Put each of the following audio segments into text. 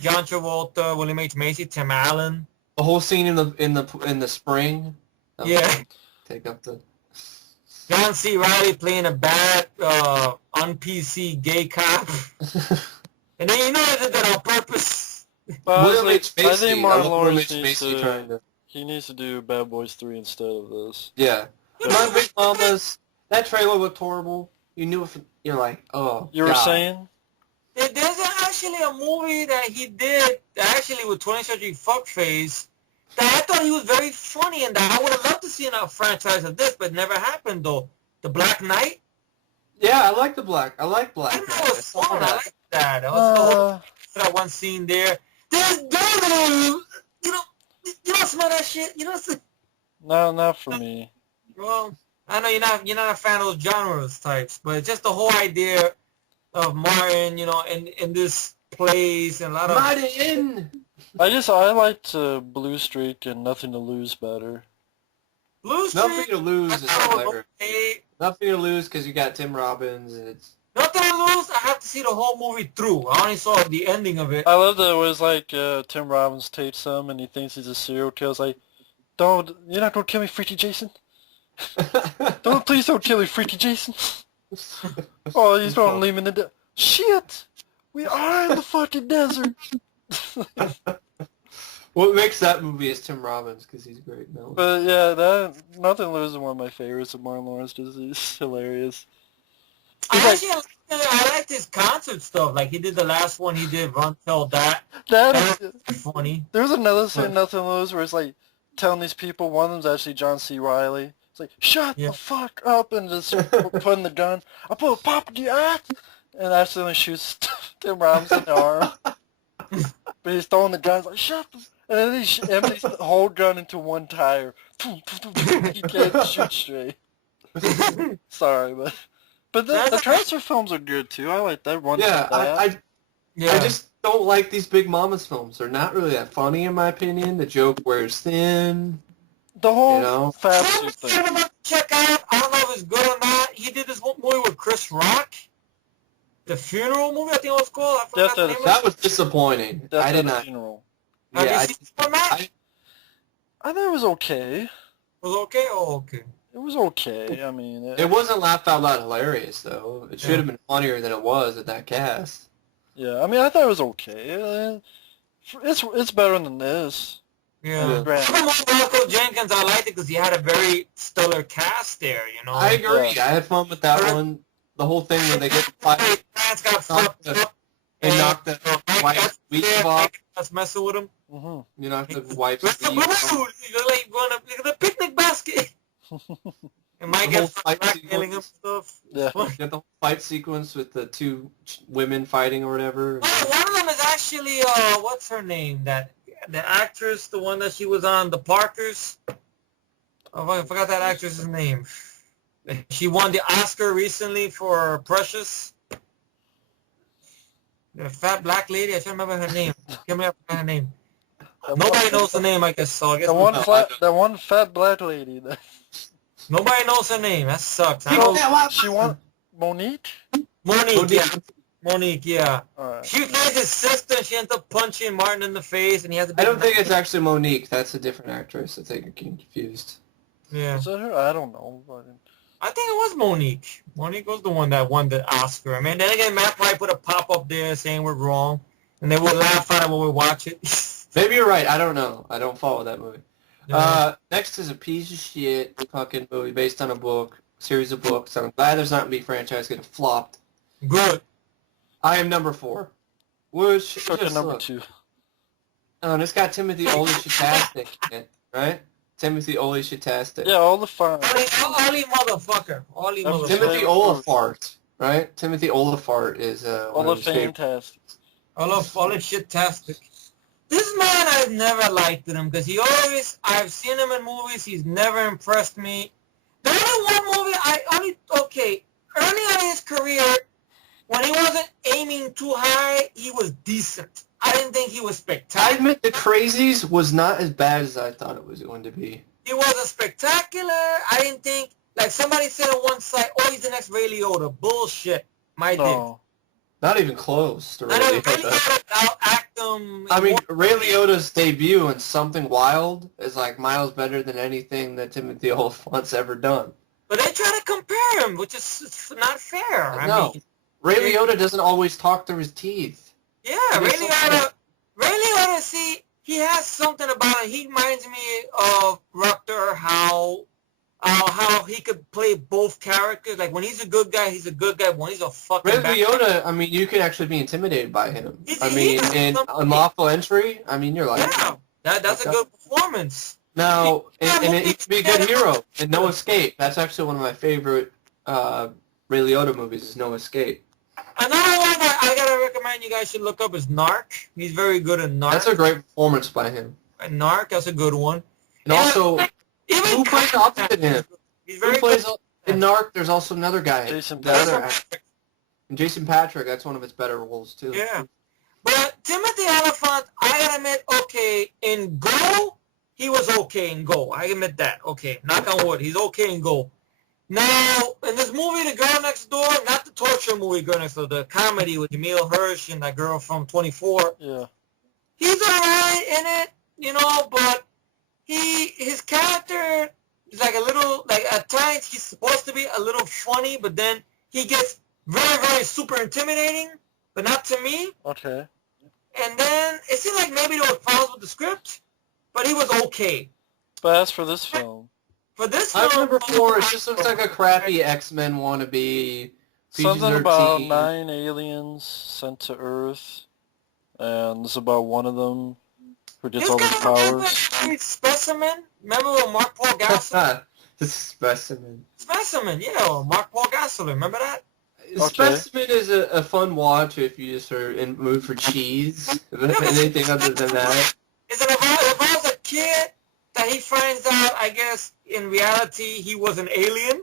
John Travolta, William H. Macy, Tim Allen. The whole scene in the spring. Yeah. Take up the. John C. Reilly playing a bad, un-PC gay cop. And then you know they did that on purpose. William H. Macy. I think Martin Lawrence He needs to do Bad Boys 3 instead of this. Yeah. My Big Mama's, that trailer looked horrible. You knew it. You're like, oh. You were saying? There's actually a movie that he did, actually with 20th Century Fuckface, that I thought he was very funny in that. I would have loved to see in a franchise of this, but it never happened though. The Black Knight? Yeah, I like Black Knight. I thought it was fun. I like that. That one scene there. There's dogs. You don't smell that shit. You don't. No, not for me. Well, I know you're not a fan of those genres types, but just the whole idea of Martin, in this place and a lot of Martin. I liked Blue Streak and Nothing to Lose better. Blue Streak. Nothing to Lose is hilarious. Nothing to Lose because you got Tim Robbins and it's. Nothing to Lose. I have to see the whole movie through. I only saw the ending of it. I love that it was like Tim Robbins takes him and he thinks he's a serial killer. It's like, you're not gonna kill me, Freaky Jason. Please don't kill me, Freaky Jason. Oh, he's gonna leave me in the desert. Shit! We are in the fucking desert. What makes that movie is Tim Robbins because he's great. No. But yeah, Nothing to Lose is one of my favorites of Martin Lawrence because he's hilarious. I liked his concert stuff. Like he did the last one, he did Run Tell That. That is funny. There's another scene, Nothing to Lose, where it's like telling these people, one of them's actually John C. Reilly. It's like, shut the fuck up, and just putting the gun. I put a pop in your ass, and accidentally shoots Tim Robbins in the arm. But he's throwing the gun, he's like, shut the... And then he empties the whole gun into one tire. He can't shoot straight. Sorry, but the transfer films are good too. I like that one. Yeah, I just don't like these Big Mama's films. They're not really that funny in my opinion. The joke wears thin. The whole fat suit thing. Check out. I don't know if it's good or not. He did this movie with Chris Rock. The Funeral movie, I think it was called. That was disappointing. I did not. Funeral. Have you seen it, I thought it was okay. It was okay? Oh, okay. It was okay. I mean... It wasn't laugh out loud hilarious, though. It should have been funnier than it was at that cast. Yeah, I mean, I thought it was okay. It's better than this. Yeah. Rocco Jenkins, I liked it because he had a very stellar cast there, I agree. I had fun with that one. The whole thing when they get the fight. They knock the wife's weave off. That's messing with him. Mm-hmm. You knock the wife's weave off. You're like going up, look at the picnic basket. And Mike gets blackmailing him stuff. Yeah. You get the whole fight sequence with the two women fighting or whatever. Oh, one of them is actually, what's her name? The actress, the one that she was on, The Parkers. Oh, I forgot that actress's name. She won the Oscar recently for Precious. The fat black lady, I can't remember her name. Her name. Nobody knows her name, I guess. So I guess the one fat black lady. Nobody knows her name. That sucks. She won Monique? Monique, yeah. Right. She plays his sister, and she ends up punching Martin in the face, and he has a big... I don't think it's actually Monique. That's a different actress. I think you're getting confused. Yeah. Is that her? I don't know. I think it was Monique. Monique was the one that won the Oscar. I mean, then again, Matt probably put a pop-up there saying we're wrong, and they would laugh at it when we watch it. Maybe you're right. I don't know. I don't follow that movie. Yeah. Next is a piece of shit fucking movie based on a series of books. I'm glad there's not going to be a franchise getting flopped. Good. I Am Number 4. Which just number 2. Oh, and it's got Timothy Olyshtastic in it, right? Timothy Olyshtastic. Yeah, all the fun. Ollie motherfucker. Timothy Olyphant, right? Timothy Olyphant is all the fantastic. All of shit-tastic. This man, I've never liked him because I've seen him in movies, he's never impressed me. The only one movie early on in his career, when he wasn't aiming too high, he was decent. I didn't think he was spectacular. I admit The Crazies was not as bad as I thought it was going to be. He wasn't spectacular. I didn't think, like somebody said on one side, oh, he's the next Ray Liotta. Bullshit. Not even close to Ray Not even Liotta. I'll act them. I mean, Ray Liotta's debut in Something Wild is like miles better than anything that Timothy Olyphant's ever done. But they try to compare him, which is not fair. No, Ray Liotta doesn't always talk through his teeth. Yeah, Ray Liotta, see, he has something about him. He reminds me of Rutger Hauer, how he could play both characters. Like, when he's a good guy, he's a good guy. When he's a fucking Ray bad Liotta, I mean, you can actually be intimidated by him. He in Unlawful Entry, I mean, you're like... Yeah, that's a good performance. Now, and he can be a good hero in No Escape. That's actually one of my favorite Ray Liotta movies is No Escape. Another one that I gotta recommend you guys should look up is Narc. He's very good in Narc. That's a great performance by him. Narc, that's a good one. And also, even who plays opposite him? He's very Who plays good. in Narc? There's also another guy. Jason Patrick. And Jason Patrick, that's one of his better roles too. Yeah. But Timothy Olyphant, I gotta admit, okay, in Go, he was okay in Go. I admit that. Okay, knock on wood, he's okay in Go. Now, in this movie, The Girl Next Door, not the torture movie Girl Next Door, the comedy with Emile Hirsch and that girl from 24. Yeah. He's alright in it, you know, but his character is like a little, like at times he's supposed to be a little funny, but then he gets very, very super intimidating, but not to me. Okay. And then it seemed like maybe there was problems with the script, but he was okay. But as for this film... For this I film... remember 4, it just looks like a crappy X-Men wannabe. Something about PG-13. 9 aliens sent to Earth, and it's about one of them who gets all these powers. Specimen? Remember when Mark Paul Gosselaar? Specimen. Specimen, yeah, Mark Paul Gosselaar. Remember that? Okay. Specimen is a fun watch if you just are in the mood for cheese. Anything other than that. Is it about a kid that he finds out, I guess, in reality he was an alien?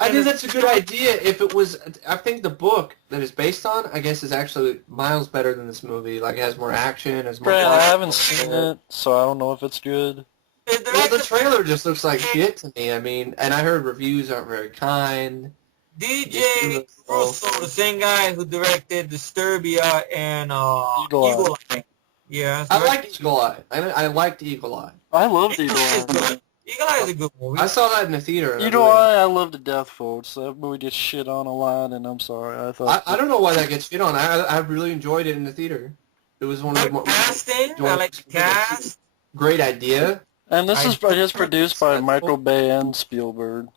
I think that's a good idea if it was... I think the book that it's based on, I guess, is actually miles better than this movie. Like, it has more action, has more... Brad, I haven't seen it, so I don't know if it's good. Well, the trailer just looks like shit to me. I mean, and I heard reviews aren't very kind. DJ Russo, the same guy who directed Disturbia and Eagle Eye. Yeah. I liked Eagle Eye. I liked Eagle Eye. I loved Eagle Eye. Eagle Eye is a good movie. I saw that in the theater. Eagle Eye, I love to death, folks. That movie gets shit on a lot, and I'm sorry. I don't know why that gets shit on. I really enjoyed it in the theater. It was one of the more... Casting, I like the cast. Great idea. And this is just produced by Michael Bay and Spielberg.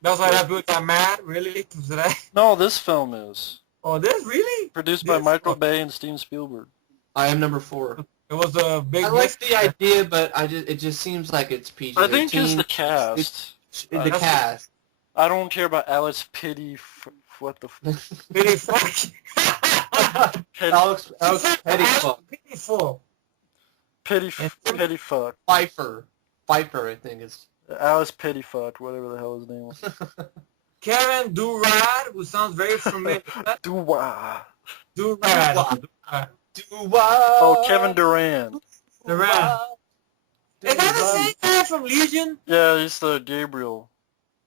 That's why that dude got mad, really? No, this film is. Oh, this really? Produced by Michael Bay and Steven Spielberg. I am number 4. It was a big... I like the idea, but it just seems like it's PG-13. I think it's the cast. The cast. I don't care about Alex Pity. What the... Pity fuck? Alex Pettyfuck. Pity fuck. Pity fuck. Pfeiffer, I think is... Alice Pettyfuck, whatever the hell his name was. Kevin Durad, who sounds very familiar. Durad. Oh, Kevin Durant. Durant. Is that the same guy from Legion? Yeah, he's the Gabriel.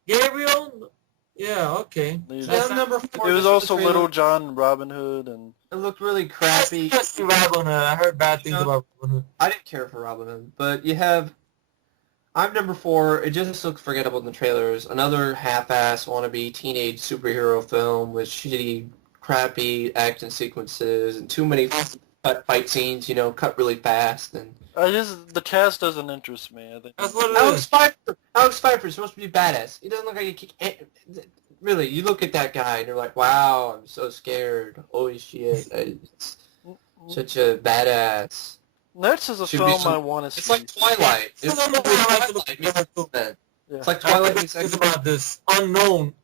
Gabriel? Yeah, okay. That's number 4. It was also Little John and Robin Hood, and... It looked really crappy. Robin Hood. I heard bad things about Robin Hood. I didn't care for Robin Hood, but you have... I'm number 4. It just looks forgettable in the trailers. Another half-ass wannabe teenage superhero film with shitty, crappy action sequences and too many fight scenes, cut really fast. And the cast doesn't interest me. I think that's what it is. Alex Pfeiffer's supposed to be badass. He doesn't look like really, you look at that guy and you're like, wow, I'm so scared. Holy shit. It's such a badass. Next is a film I want to see. It's like Twilight. It's like Twilight. It's about this unknown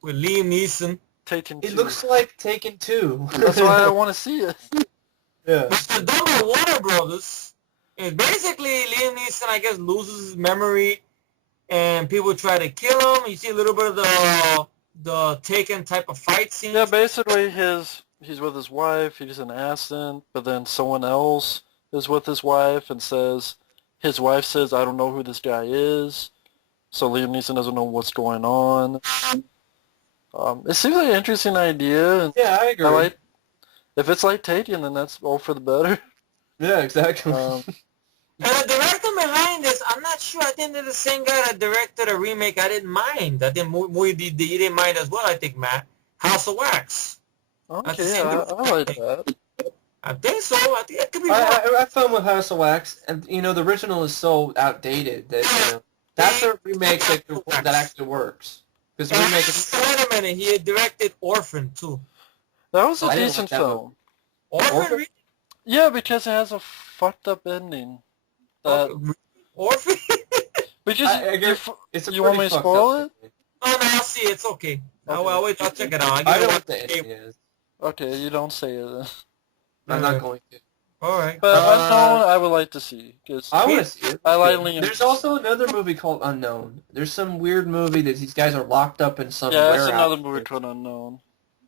with Liam Neeson. Taken 2. It looks like Taken 2. That's why I want to see it. Yeah. It's done by Warner Brothers. And basically, Liam Neeson, I guess, loses his memory, and people try to kill him. You see a little bit of the Taken type of fight scene. Yeah, basically, he's with his wife. He's in an accident, but then someone else is with his wife and his wife says, I don't know who this guy is. So Liam Neeson doesn't know what's going on. It seems like an interesting idea. Yeah, I agree. If it's like Tatian, then that's all for the better. Yeah, exactly. And the director behind this, I'm not sure. I think they're the same guy that directed a remake I didn't mind. I think movie you didn't mind as well, I think, Matt. House of Wax. Okay, I like that. I think so. I think it could be wrong. I found with House of Wax, and the original is so outdated that that's a remake that actually works. Because the remake is... Wait a minute, he had directed Orphan too. That was a I didn't decent like that film. Orphan? Yeah, because it has a fucked up ending. Orphan? Because it's a you want me to spoil it? No, I'll see. It's okay. I'll wait. I'll check it out. I know what the ending is. Okay, you don't say it then. I'm not going to. All right. But Unknown, I would like to see. Cause I want to see it. I like Liam. There's also another movie called Unknown. There's some weird movie that these guys are locked up in some Yeah, warehouse. that's another movie called Unknown.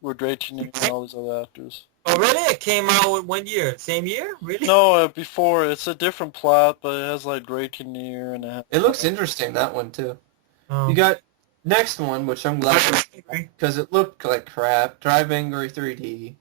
With Ray Cheney and all these other actors. Oh, really? It came out in 1 year. Same year? Really? No, before. It's a different plot, but it has like Ray Cheney and It looks interesting, that one, too. Oh. You got next one, which I'm glad because it looked like crap. Drive Angry 3D.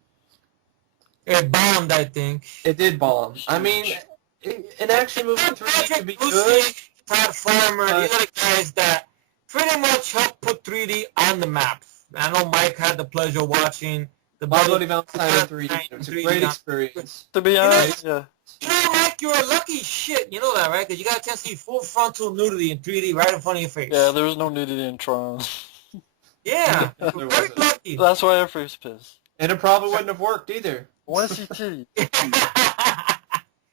It bombed, I think. It did bomb. I mean, an action movie in 3D could be good. Todd Farmer, these are the guys that pretty much helped put 3D on the map. I know Mike had the pleasure of watching the Bloody Valentine in 3D. It was a great experience. To be honest, yeah. You know, Mike, you're a lucky shit. You know that, right? Because you got a chance to see full frontal nudity in 3D right in front of your face. Yeah, there was no nudity in Tron. Yeah, you're very lucky. That's why Efree's pissed. And it probably wouldn't have worked either. Why CT?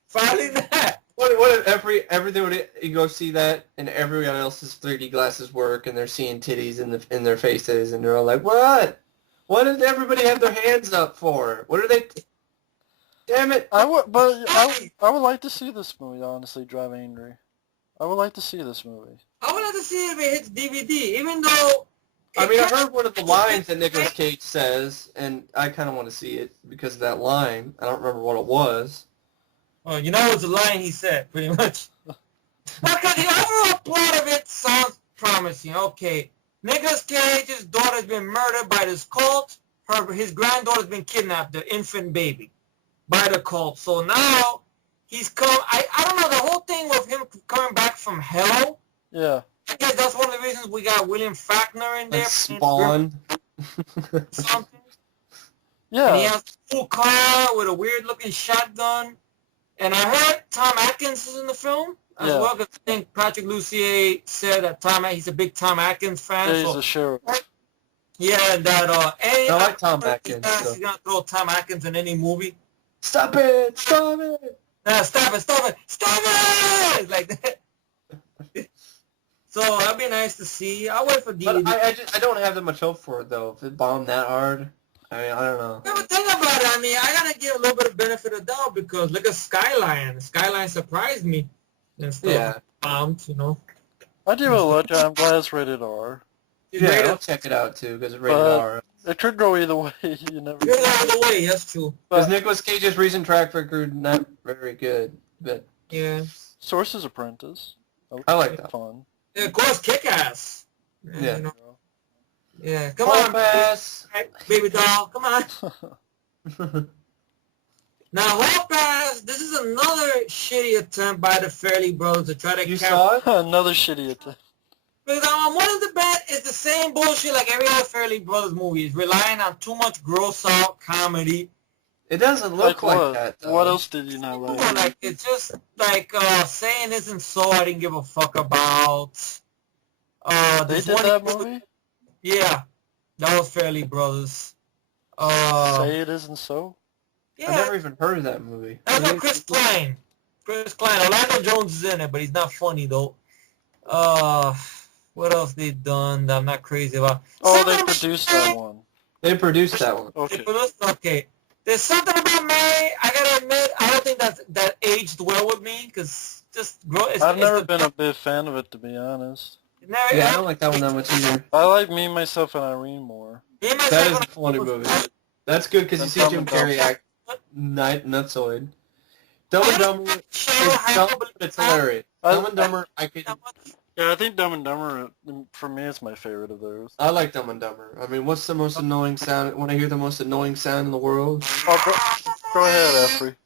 Finally that. What if everything would you go see that and everyone else's 3D glasses work and they're seeing titties in their faces and they're all like, what? What did everybody have their hands up for? What are they? Damn it! I would like to see this movie. Honestly, Drive Angry. I would like to see this movie. I would like to see if it hits DVD, even though. I mean, I heard one of the lines that Nicolas Cage says, and I kind of want to see it because of that line. I don't remember what it was. Oh, you know, it's a line he said, pretty much. Okay, the overall plot of it sounds promising. Okay, Nicolas Cage's daughter's been murdered by this cult. His granddaughter's been kidnapped, the infant baby, by the cult. So now he's come. I don't know, the whole thing with him coming back from hell. Yeah. I guess that's one of the reasons we got William Faulkner in there. Like Spawn. Something. Yeah. And he has a full car with a weird-looking shotgun. And I heard Tom Atkins is in the film as well, because I think Patrick Lussier said that he's a big Tom Atkins fan. Yeah, he's a sheriff. Yeah, and that I like Tom Atkins. He's going to throw Tom Atkins in any movie. Stop it! Stop it! Nah, stop it! Like that. So that'd be nice to see. I'll wait for DVD. But I don't have that much hope for it, though. If it bombed that hard, I mean, I don't know. Yeah, but think about it. I mean, I gotta give a little bit of benefit of doubt because look at Skyline. Skyline surprised me. And stuff. Yeah. Bombed, you know. I give it a look. I'm glad it's rated R. Yeah, I'll check it out, too, because it's rated R. It could go either way. You never Good either way, that's true. Because Nicolas Cage's recent track record, not very good, but... Yeah. Source's Apprentice. I like that. Fun. Yeah, of course, Kick-Ass. Yeah. You know. Yeah, come on, Pass. baby doll, come on. Now, Hall Pass, this is another shitty attempt by the Fairley Brothers to try to You saw it? Another shitty attempt. Because I'm willing to bet it's the same bullshit like every other Fairley Brothers movie. It's relying on too much gross-out comedy. It doesn't look like that, though. What else did you not like? Like, it's just like saying isn't so I didn't give a fuck about. They did that movie? Yeah, that was Fairley Brothers. Say it isn't so? Yeah, I've never even heard of that movie. that's with Chris Klein. Chris Klein. Orlando Jones is in it, but he's not funny though. What else they done that I'm not crazy about? Oh, they produced that one. They produced that one. Okay. Okay. There's something about Mary, I gotta admit, I don't think that aged well with me, because just I've never been a big fan of it, to be honest. Yeah, I don't like that one that much either. I like Me, Myself, and Irene more. That is a funny movie. That's good because you see Jim Carrey act nutsoid. Dumb and Dumber, it's dumb, but it's hilarious. Dumb and Dumber, I could Yeah, I think Dumb and Dumber, for me, is my favorite of those. I like Dumb and Dumber. I mean, what's the most annoying sound? Want to hear the most annoying sound in the world? Oh, go ahead, Efree.